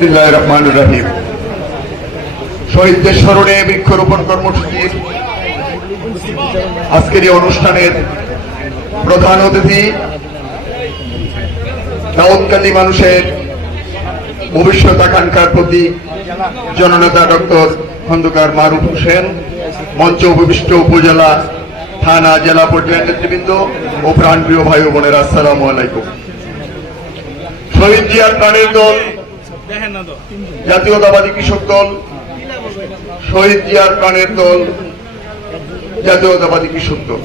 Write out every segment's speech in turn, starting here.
বিসমিল্লাহ রহমান রহিম শহীদদের স্মরণে বৃক্ষরোপণ কর্মসূচির আজকের এই অনুষ্ঠানের প্রধান অতিথি দাউদকান্দি মানুষের ভবিষ্যৎ আকাঙ্ক্ষার প্রতি জননেতা ডক্টর খন্দকার মারুফ হোসেন, মঞ্চ উপবিষ্ট উপজেলা, থানা, জেলা পর্যায়ের নেতৃবৃন্দ ও প্রাণপ্রিয় ভাই বোনেরা, আসসালামু আলাইকুম। শহীদ জিয়ার প্রাণের দল জাতীয়তাবাদী কৃষক দল, শহীদ জিয়ার প্রাণের দল, জাতীয়তাবাদী কৃষক দল।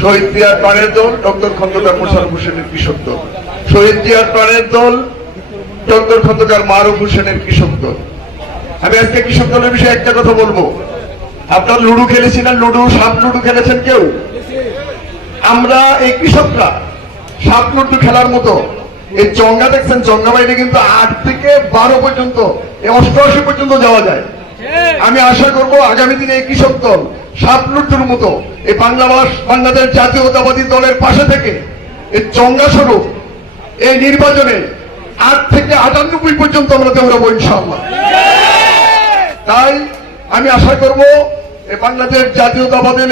শহীদ জিয়ার প্রাণের দল, ডক্টর খন্দকার মোশারফ হোসেনের কৃষক দল। শহীদ জিয়ার প্রাণের দল, ডক্টর খন্দকার মারুফ হোসেনের কৃষক দল। আমি আজকে কৃষক দলের বিষয়ে একটা কথা বলব। আপনার লুডু খেলেছি না লুডু, সাপ লুডু খেলেছেন কেউ? আমরা এই কৃষকরা সাপ লুডু খেলার মতো এই চঙ্গা দেখছেন চঙ্গা বাইরে কিন্তু আট থেকে বারো পর্যন্ত অষ্টআশি পর্যন্ত যাওয়া যায়। আমি আশা করব আগামী দিনে এই কৃষক দল সাপ লুডুর মতো, এই বাংলাবাস বাংলাদেশ জাতীয়তাবাদী দলের পাশে থেকে, এই চঙ্গা স্বরূপ, এই নির্বাচনে আট থেকে আটানব্বই পর্যন্ত আমরা দৌড়াবো ইনশাআল্লাহ। তাই আমি আশা করব এই বাংলাদেশ জাতীয়তাবাদী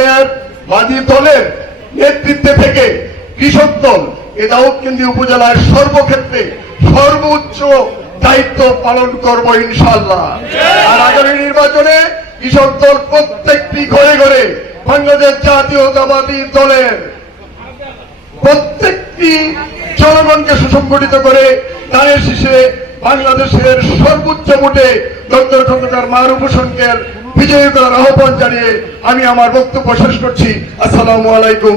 বাদী দলের নেতৃত্বে থেকে কৃষক দল এ দাউদকেন্দ্রী উপজেলার সর্বক্ষেত্রে সর্বোচ্চ দায়িত্ব পালন করব ইনশাল্লাহ আর আগামী নির্বাচনে কৃষক দল প্রত্যেকটি ঘরে ঘরে বাংলাদেশ জাতীয়তাবাদী দলের প্রত্যেকটি জনগণকে সুসংগঠিত করে দানের শীষে বাংলাদেশের সর্বোচ্চ ভোটে ডক্টর খন্দকার হোসেনকে বিজয়ী করার আহ্বান জানিয়ে আমি আমার বক্তব্য শেষ করছি। আসসালামু আলাইকুম।